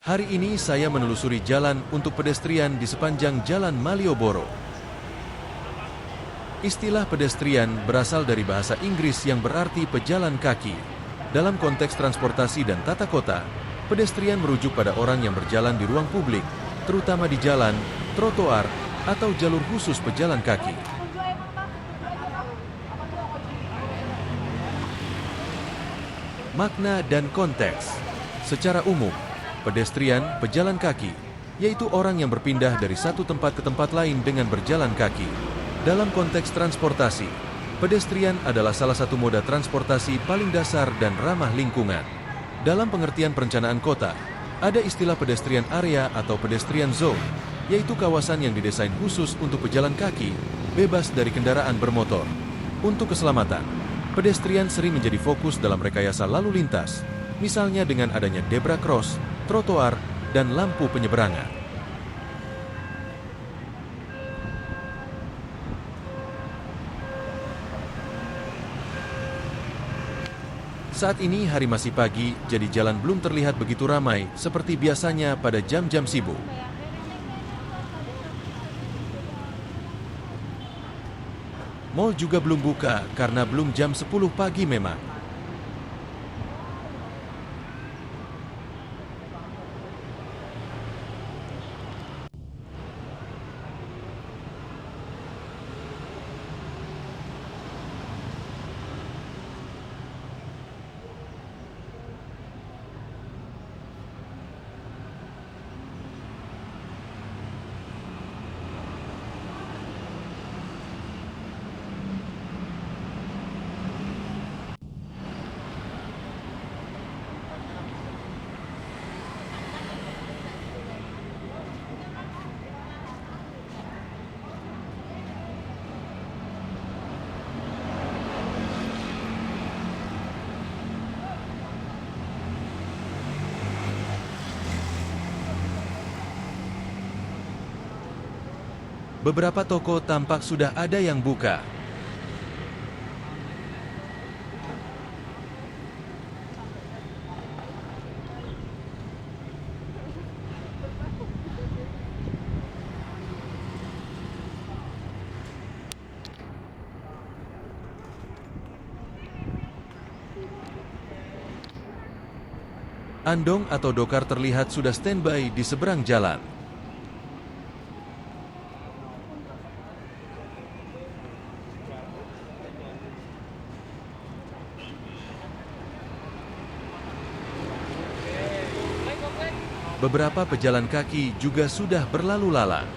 Hari ini saya menelusuri jalan untuk pedestrian di sepanjang Jalan Malioboro. Istilah pedestrian berasal dari bahasa Inggris yang berarti pejalan kaki. Dalam konteks transportasi dan tata kota, pedestrian merujuk pada orang yang berjalan di ruang publik, terutama di jalan, trotoar, atau jalur khusus pejalan kaki. Makna dan konteks. Secara umum, pedestrian, pejalan kaki, yaitu orang yang berpindah dari satu tempat ke tempat lain dengan berjalan kaki. Dalam konteks transportasi, pedestrian adalah salah satu moda transportasi paling dasar dan ramah lingkungan. Dalam pengertian perencanaan kota, ada istilah pedestrian area atau pedestrian zone, yaitu kawasan yang didesain khusus untuk pejalan kaki, bebas dari kendaraan bermotor. Untuk keselamatan, pedestrian sering menjadi fokus dalam rekayasa lalu lintas, misalnya dengan adanya zebra cross, trotoar, dan lampu penyeberangan. Saat ini hari masih pagi, jadi jalan belum terlihat begitu ramai seperti biasanya pada jam-jam sibuk. Mall juga belum buka karena belum jam 10 pagi memang. Beberapa toko tampak sudah ada yang buka. Andong atau dokar terlihat sudah standby di seberang jalan. Beberapa pejalan kaki juga sudah berlalu lalang.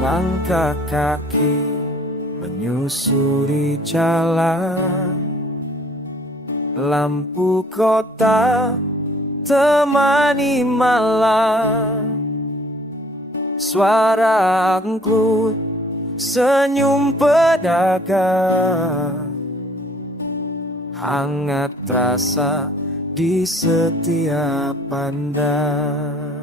Langkah kaki menyusuri jalan, lampu kota temani malam. Suara angklung, senyum pedagang, hangat terasa di setiap pandang.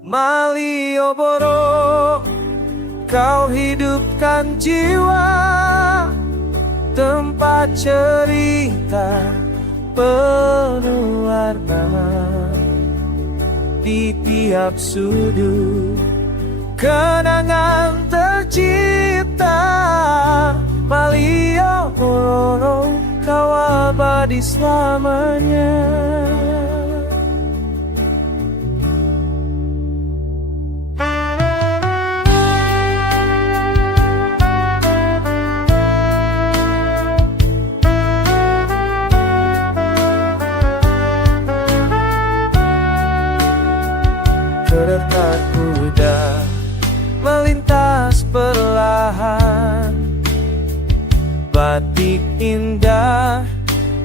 Malioboro, kau hidupkan jiwa, tempat cerita penuh warna. Di tiap sudut kenangan tercipta. Malioboro, kau abadi selamanya. Kereta kuda melintas perlahan, batik indah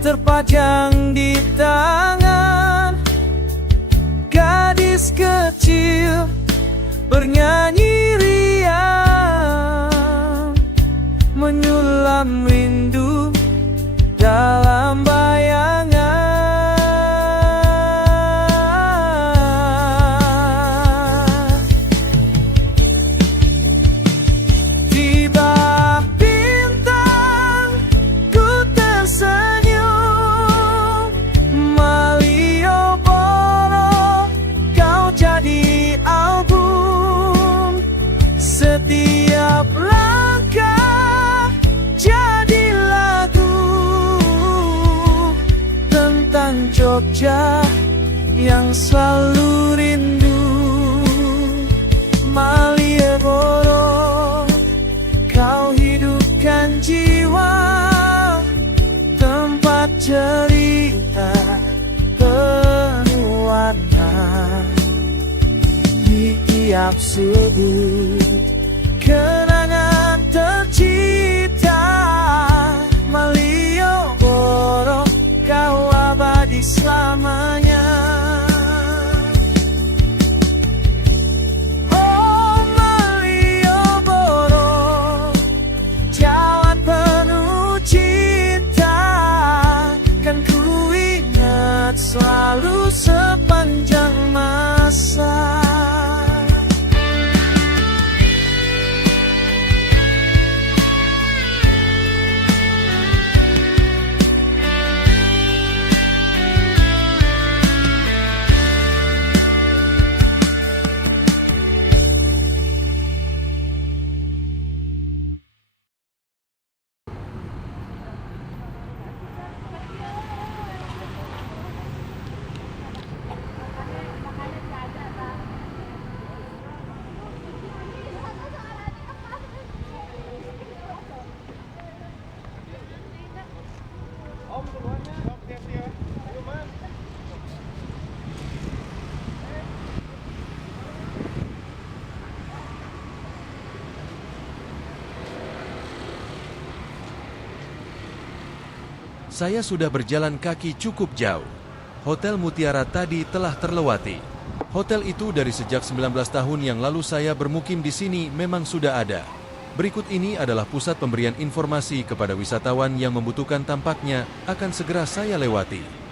terpajang di tangan. Gadis kecil bernyanyi riang, menyulam rindu dalam bayangan. Setiap langkah jadi lagu tentang Jogja yang selalu rindu. Malioboro, kau hidupkan jiwa, tempat cerita penuh warna. Di tiap sudut kenangan tercipta. Malioboro, kau abadi selamanya. Oh Malioboro, jalan penuh cinta, kan ku ingat selalu sepanjang masa. Saya sudah berjalan kaki cukup jauh. Hotel Mutiara tadi telah terlewati. Hotel itu dari sejak 19 tahun yang lalu saya bermukim di sini memang sudah ada. Berikut ini adalah pusat pemberian informasi kepada wisatawan yang membutuhkan, tampaknya akan segera saya lewati.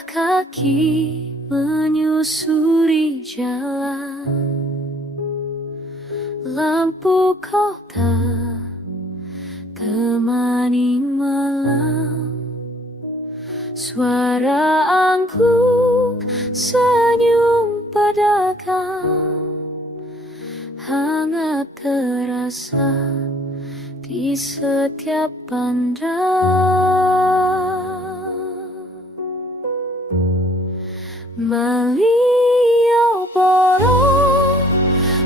Langkah kaki menyusuri jalan, lampu kota temani malam, suara angklung, senyum pedagang, hangat terasa di setiap pandang. Malioboro,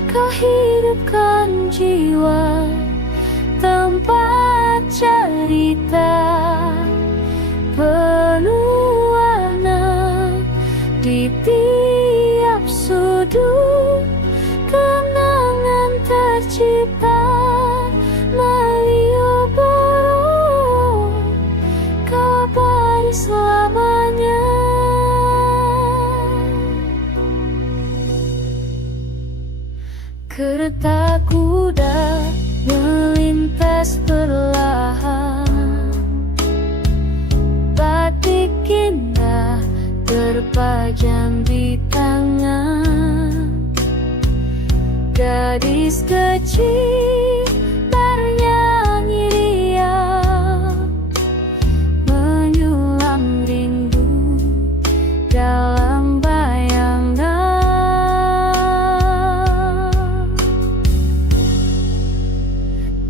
kau hidupkan jiwa, tempat cerita penuh warna di tiap sudut, kenangan tercipta. Malioboro, kau abadi selamanya. Kereta kuda melintas perlahan, batik indah terpajang di tangan. Gadis kecil bernyanyi riang, menyulam rindu dalam bayangan.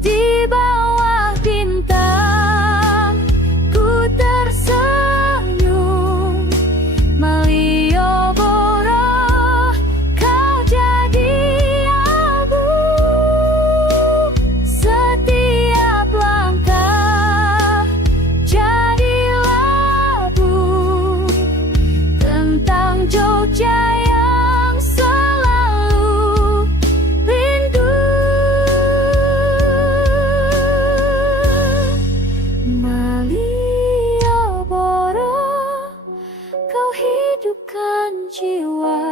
Di bawah bintang ku tersenyum, Malioboro, kau jadi abu. Setiap langkah jadi labu tentang Jogja yang selalu rindu. Malioboro, kau hidupkan jiwa,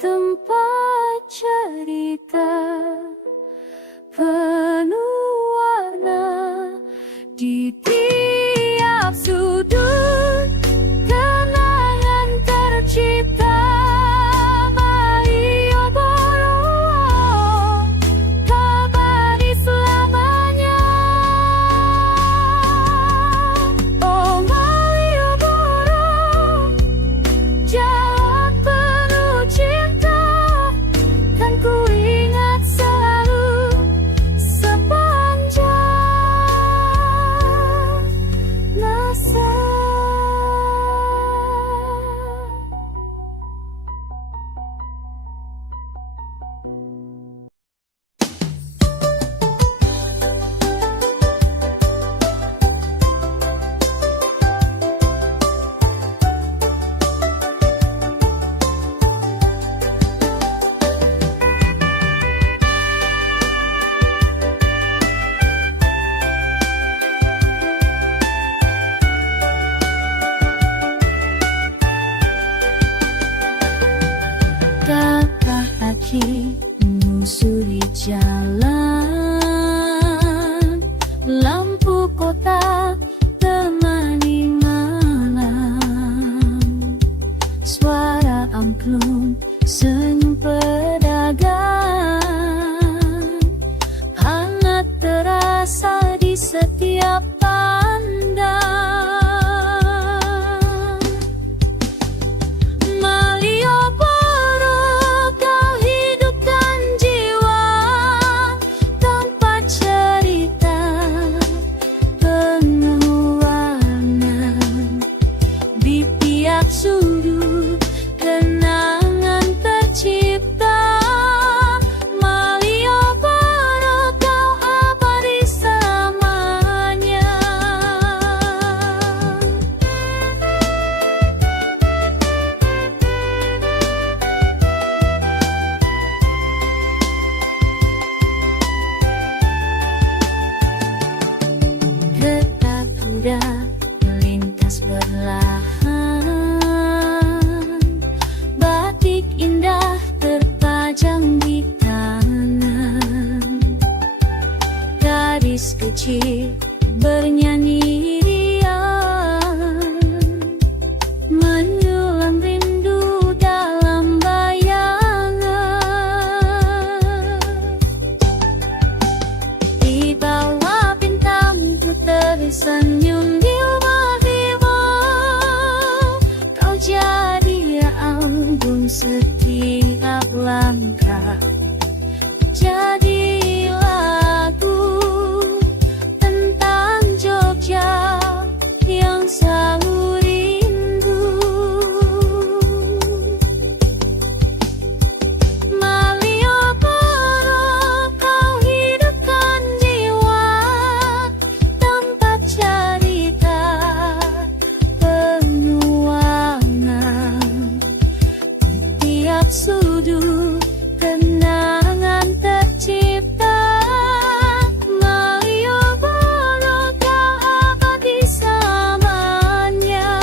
tempat cerita penuh warna di tiap sudut, kenangan tercipta. Malioboro, kau abadi selamanya. Oh Malioboro, jalan penuh cinta, kan ku ingat selalu sepanjang masa. Langkah kaki menyusuri jalan, lampu kota temani malam, suara angklung, senyum pedagang, hangat terasa di setiap pandang. Malioboro, kau hidupkan jiwa, tempat cerita penuh warna di tiap sudut, kenangan tercipta. Malioboro, kau abadi selamanya. Kereta kuda melintas perlahan, batik indah terpajang di tangan. Gadis kecil bernyanyi riang, setiap sudut kenangan tercipta. Malioboro kau abadi selamanya.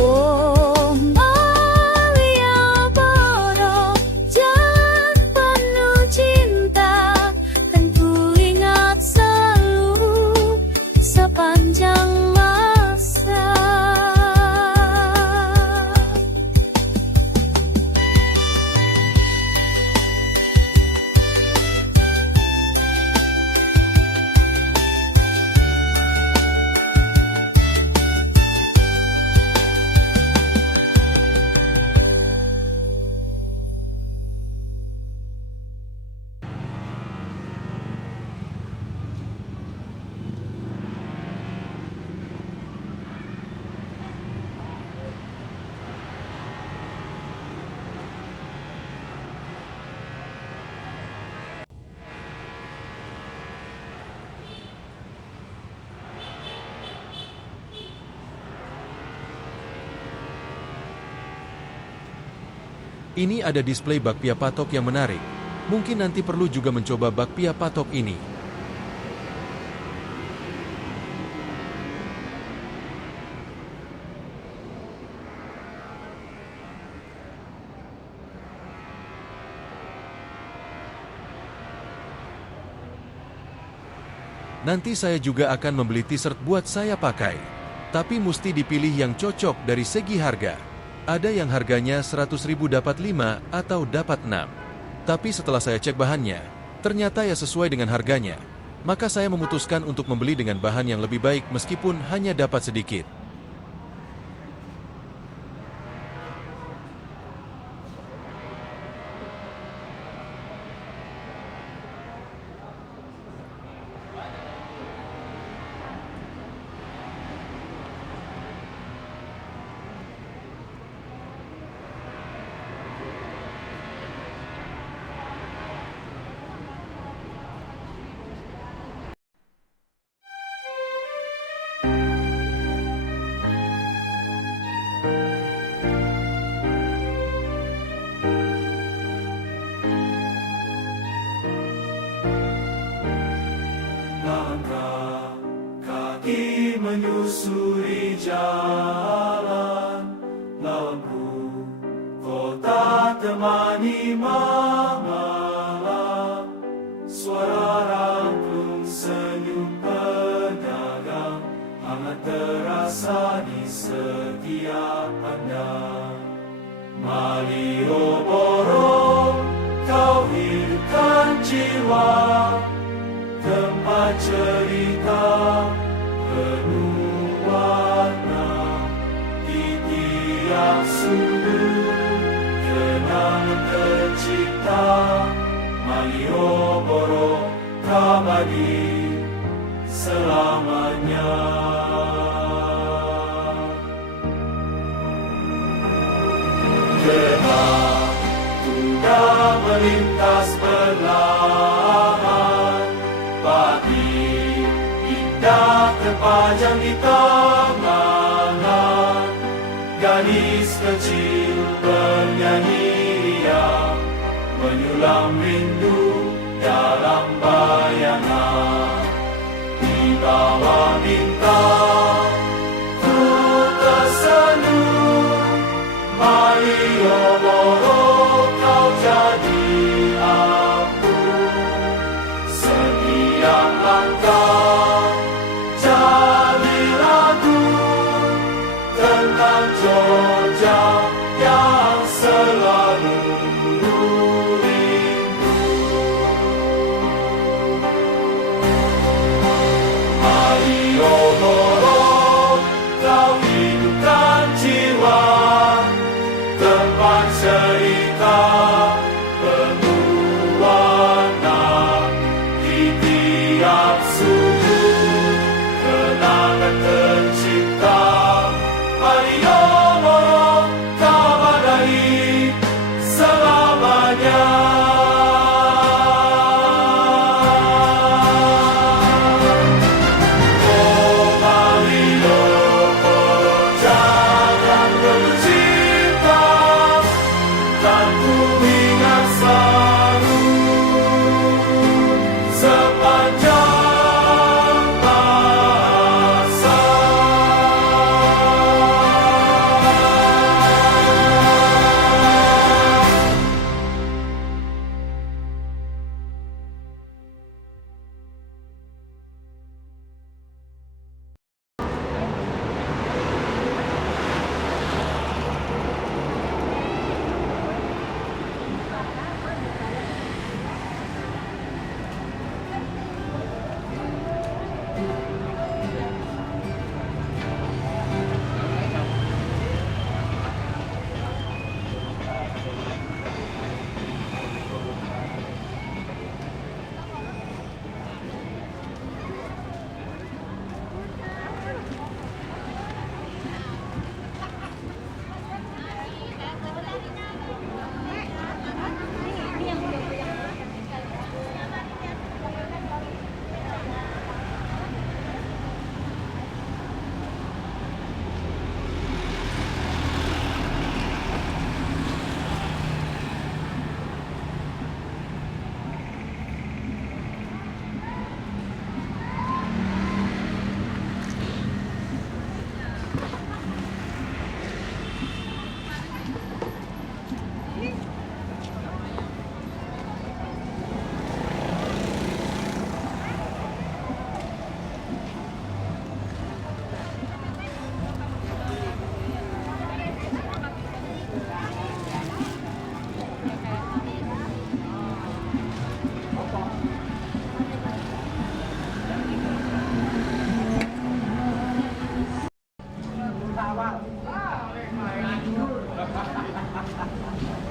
Oh Malioboro, jalan penuh cinta, kan ku ingat selalu sepanjang masa. Ini ada display bakpia patok yang menarik. Mungkin nanti perlu juga mencoba bakpia patok ini. Nanti saya juga akan membeli t-shirt buat saya pakai. Tapi mesti dipilih yang cocok dari segi harga. Ada yang harganya 100.000 dapat 5 atau dapat 6. Tapi setelah saya cek bahannya, ternyata ya sesuai dengan harganya. Maka saya memutuskan untuk membeli dengan bahan yang lebih baik meskipun hanya dapat sedikit. Langkah kaki menyusuri jalan, lampu kota temani malam, suara rangkung senyum pedagang hangat terasa di setiap pandang. Malioboro, kau hidupkan jiwa, tempat cerita penuh warna. Di tiap sudut kenangan tercipta. Malioboro abadi selamanya. Dengar kuda melintas perlahan, batik indah terpajang di tangan. Gadis kecil bernyanyi riang, menyulam rindu dalam bayangan. Di bawah bintang ku tersenyum, Malioboro kau jadi aku. Setiap langkah jadi lagu tentang Georgia yang selalu rindu. Malioboro,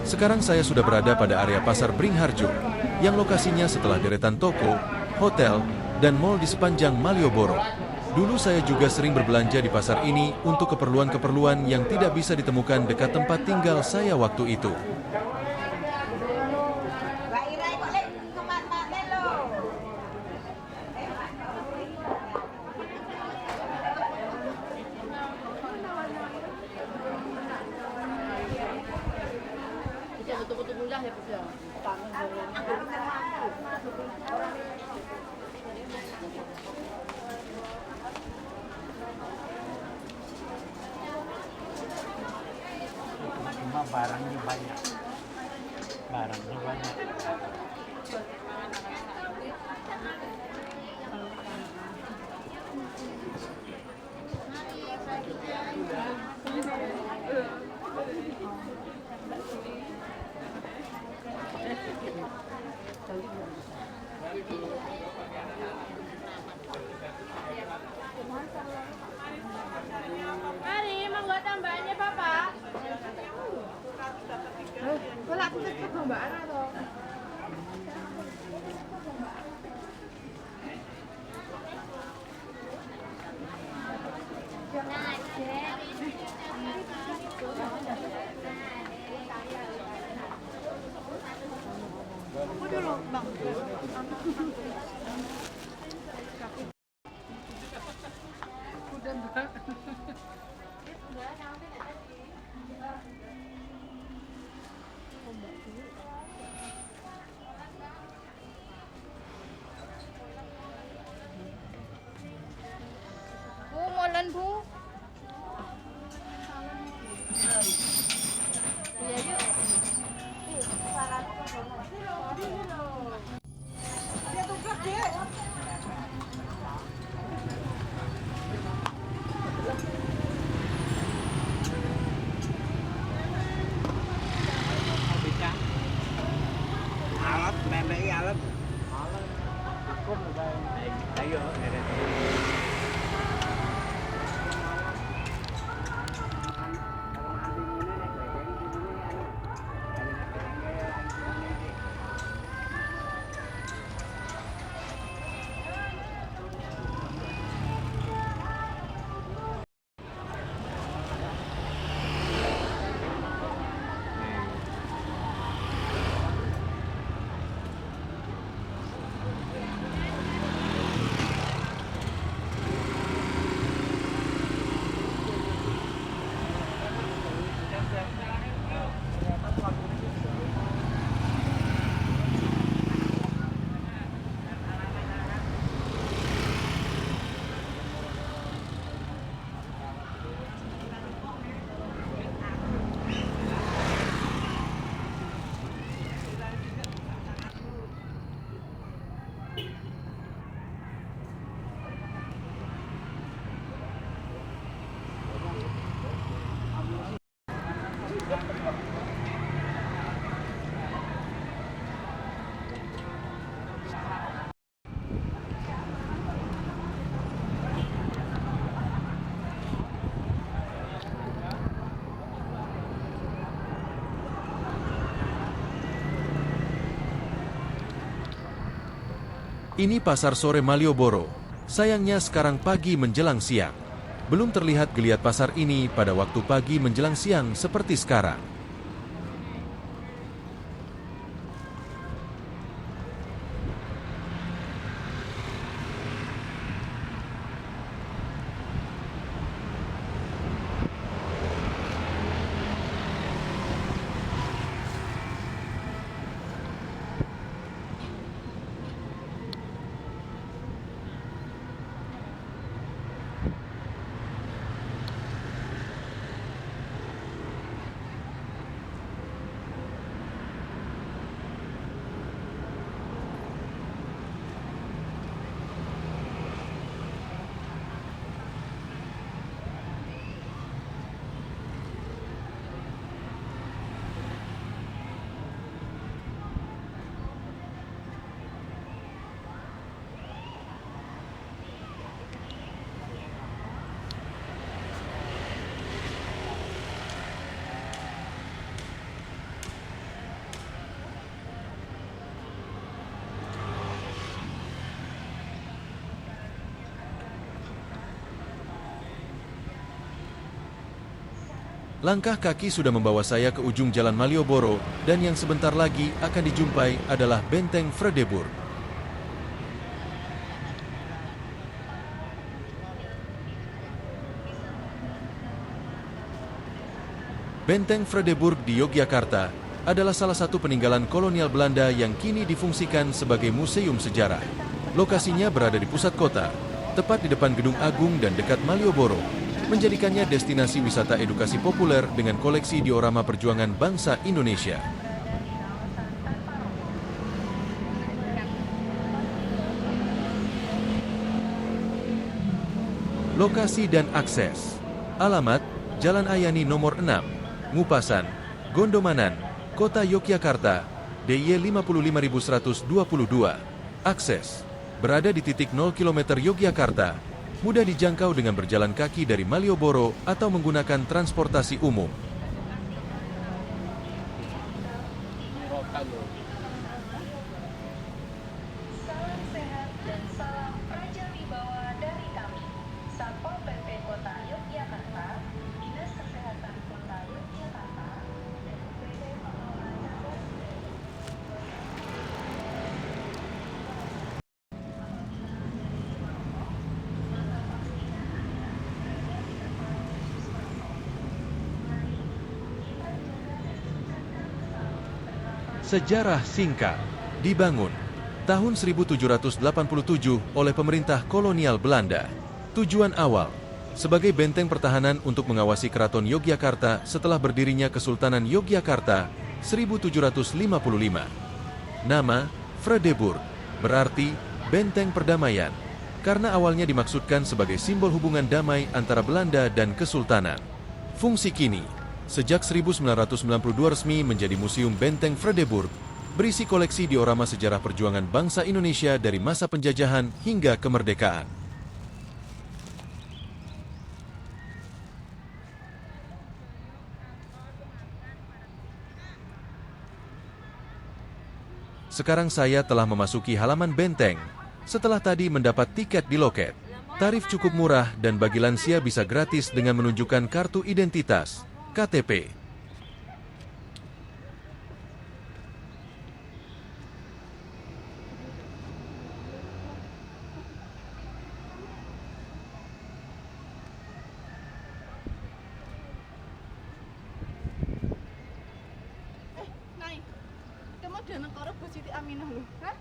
Sekarang saya sudah berada pada area Pasar Beringharjo, yang lokasinya setelah deretan toko, hotel, dan mal di sepanjang Malioboro. Dulu saya juga sering berbelanja di pasar ini untuk keperluan-keperluan yang tidak bisa ditemukan dekat tempat tinggal saya waktu itu. Cuma barangnya banyak. Barangnya banyak. Mari, mau buat tambahannya, Papa? Kok aku tetap tambahan atau? dulu, Bang. Udah, Mbak. Bu, molen, Bu. Iya, yuk. Dia tugas, Dek. Alat, memang alat. Cukup udah. Ayo, Ini pasar sore Malioboro. Sayangnya sekarang pagi menjelang siang. Belum terlihat geliat pasar ini pada waktu pagi menjelang siang seperti sekarang. Langkah kaki sudah membawa saya ke ujung Jalan Malioboro, dan yang sebentar lagi akan dijumpai adalah Benteng Vredeburg. Benteng Vredeburg di Yogyakarta adalah salah satu peninggalan kolonial Belanda yang kini difungsikan sebagai museum sejarah. Lokasinya berada di pusat kota, tepat di depan Gedung Agung dan dekat Malioboro, menjadikannya destinasi wisata edukasi populer dengan koleksi diorama perjuangan bangsa Indonesia. Lokasi dan akses. Alamat: Jalan Ayani nomor 6, Ngupasan, Gondomanan, Kota Yogyakarta, DIY 55122. Akses: berada di titik 0 km Yogyakarta, mudah dijangkau dengan berjalan kaki dari Malioboro atau menggunakan transportasi umum. Salam sehat dan salam praja wibawa dari kami, Satpol PP Kota Yogyakarta, Dinas Kesehatan Kota Yogyakarta, dan UPD Pengelola Cagar Budaya. Sejarah singkat. Dibangun tahun 1787 oleh pemerintah kolonial Belanda. Tujuan awal sebagai benteng pertahanan untuk mengawasi Keraton Yogyakarta setelah berdirinya Kesultanan Yogyakarta 1755. Nama Vredeburg berarti benteng perdamaian karena awalnya dimaksudkan sebagai simbol hubungan damai antara Belanda dan Kesultanan. Fungsi kini sejak 1992 resmi menjadi Museum Benteng Vredeburg, berisi koleksi diorama sejarah perjuangan bangsa Indonesia dari masa penjajahan hingga kemerdekaan. Sekarang saya telah memasuki halaman benteng, setelah tadi mendapat tiket di loket. Tarif cukup murah dan bagi lansia bisa gratis dengan menunjukkan kartu identitas, KTP. Naik. Kamu udah nengkoro Bu Siti Aminah loh. Hah?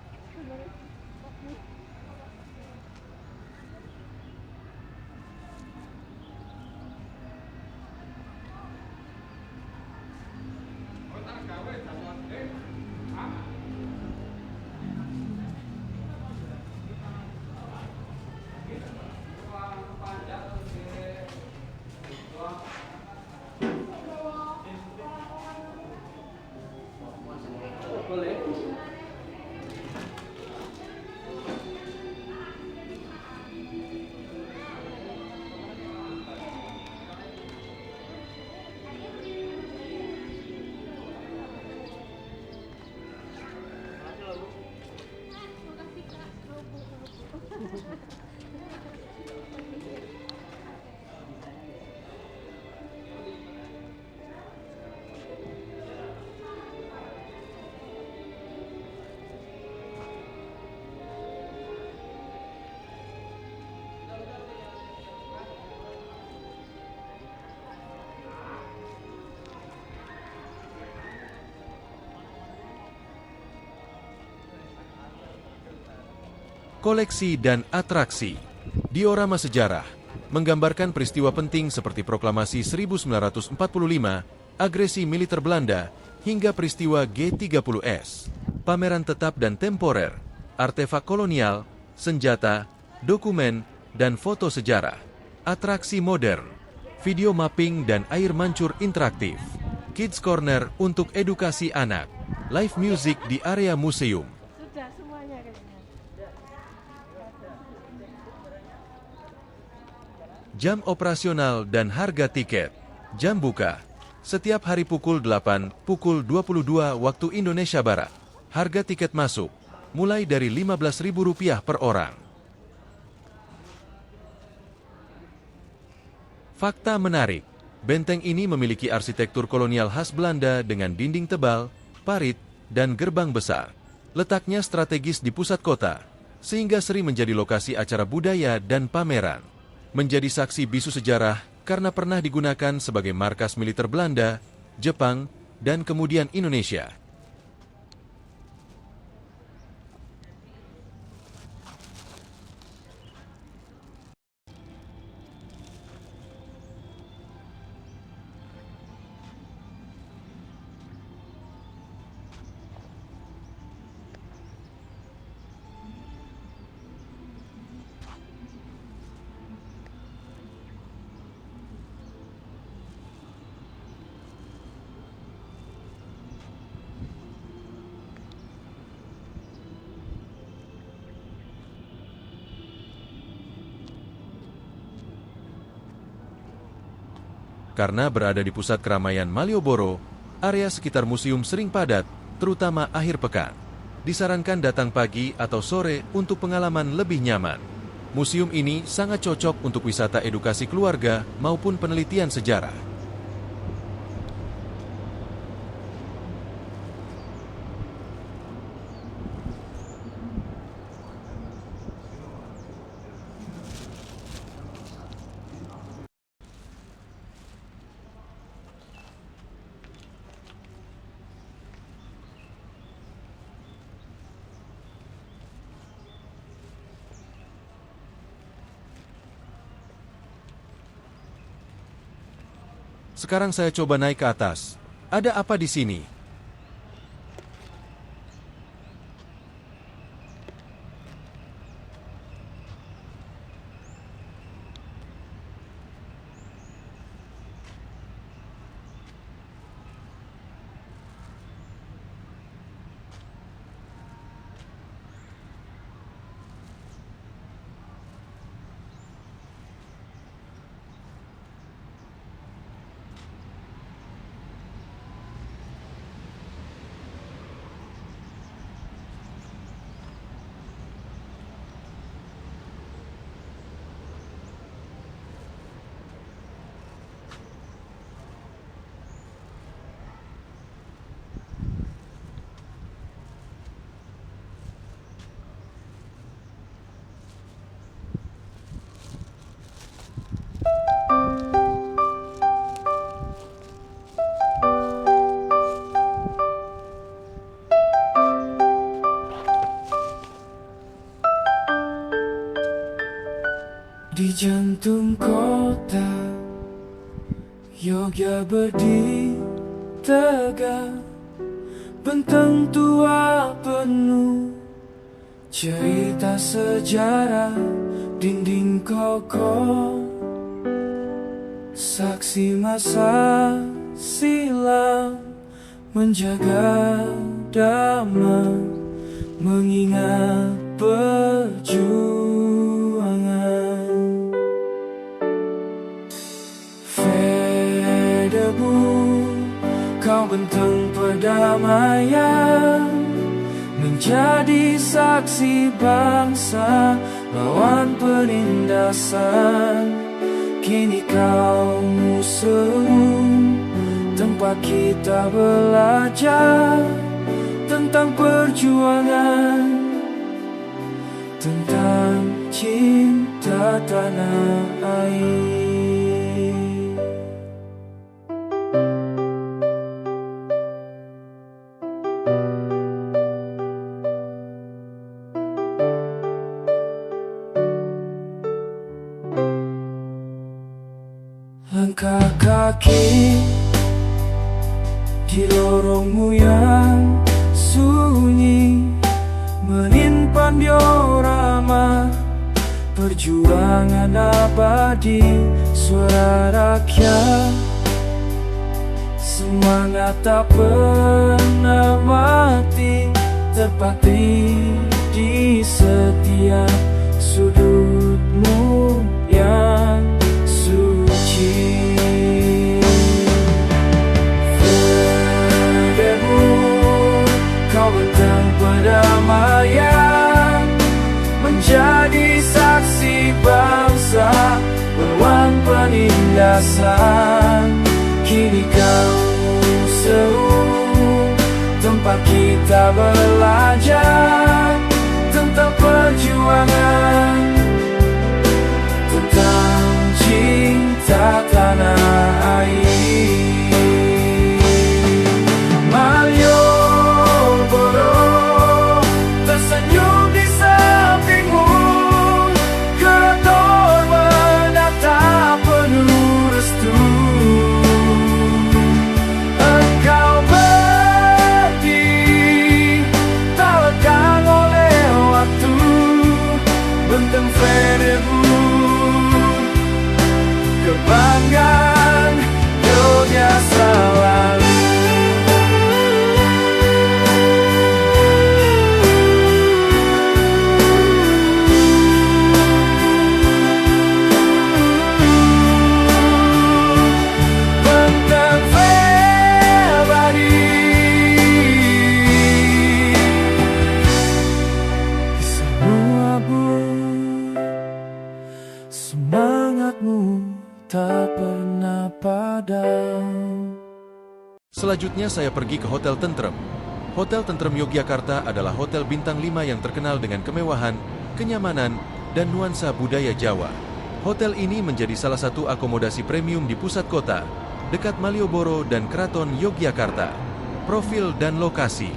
Koleksi dan atraksi. Diorama sejarah menggambarkan peristiwa penting seperti proklamasi 1945, agresi militer Belanda, hingga peristiwa G30S. Pameran tetap dan temporer, artefak kolonial, senjata, dokumen, dan foto sejarah. Atraksi modern, video mapping dan air mancur interaktif. Kids Corner untuk edukasi anak. Live music di area museum. Sudah semuanya kayaknya. Jam operasional dan harga tiket. Jam buka setiap hari pukul 8, pukul 22 waktu Indonesia Barat. Harga tiket masuk mulai dari Rp15.000 per orang. Fakta menarik. Benteng ini memiliki arsitektur kolonial khas Belanda dengan dinding tebal, parit, dan gerbang besar. Letaknya strategis di pusat kota, sehingga sering menjadi lokasi acara budaya dan pameran. Menjadi saksi bisu sejarah karena pernah digunakan sebagai markas militer Belanda, Jepang, dan kemudian Indonesia. Karena berada di pusat keramaian Malioboro, area sekitar museum sering padat, terutama akhir pekan. Disarankan datang pagi atau sore untuk pengalaman lebih nyaman. Museum ini sangat cocok untuk wisata edukasi keluarga maupun penelitian sejarah. Sekarang saya coba naik ke atas. Ada apa di sini? Di jantung kota Yogya berdiri tegak, benteng tua penuh cerita sejarah, dinding kokoh saksi masa silam, menjaga damai, mengingat perjuangan. Kau benteng perdamaian, menjadi saksi bangsa lawan penindasan. Kini kau museum, tempat kita belajar tentang perjuangan, tentang cinta tanah air. Langkah kaki di lorongmu yang sunyi, menyimpan diorama perjuangan abadi, suara rakyat, semangat tak pernah mati, terpatri di setiap sudutmu yang suci. Padamu kau bentang perdamaian, menjadi saksi bangsa melawan penindasan. tempat kita belajar tentang perjuangan, tentang cinta tanah air. Malioboro tersenyum di sampingmu, keraton menatap penuh restu. Engkau berdiri tak lekang oleh waktu, benteng Frederick, kebanggaan dunia selalu. Benteng Februari, kisahmu abu, semangatmu tak pernah padam. Selanjutnya saya pergi ke Hotel Tentrem. Hotel Tentrem Yogyakarta adalah hotel bintang 5 yang terkenal dengan kemewahan, kenyamanan, dan nuansa budaya Jawa. Hotel ini menjadi salah satu akomodasi premium di pusat kota, dekat Malioboro dan Keraton Yogyakarta. Profil dan lokasi.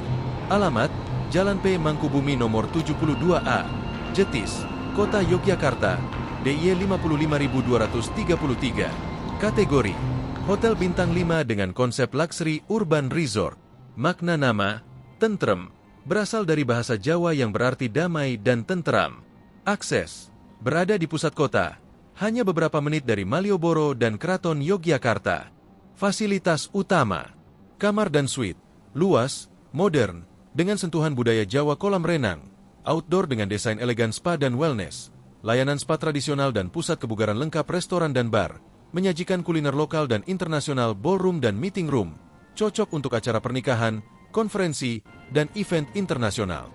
Alamat, Jalan P. Mangkubumi nomor 72A, Jetis, Kota Yogyakarta, DIY 55.233. Kategori, Hotel Bintang 5 dengan konsep luxury urban resort. Makna nama, tentrem, berasal dari bahasa Jawa yang berarti damai dan tenteram. Akses, berada di pusat kota, hanya beberapa menit dari Malioboro dan Keraton Yogyakarta. Fasilitas utama, kamar dan suite, luas, modern, dengan sentuhan budaya Jawa kolam renang, outdoor dengan desain elegan spa dan wellness, layanan spa tradisional dan pusat kebugaran lengkap restoran dan bar, menyajikan kuliner lokal dan internasional ballroom dan meeting room, cocok untuk acara pernikahan, konferensi, dan event internasional.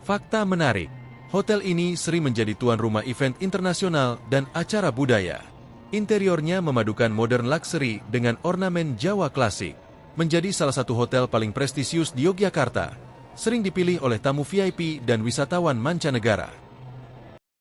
Fakta menarik, hotel ini sering menjadi tuan rumah event internasional dan acara budaya. Interiornya memadukan modern luxury dengan ornamen Jawa klasik. Menjadi salah satu hotel paling prestisius di Yogyakarta, sering dipilih oleh tamu VIP dan wisatawan mancanegara.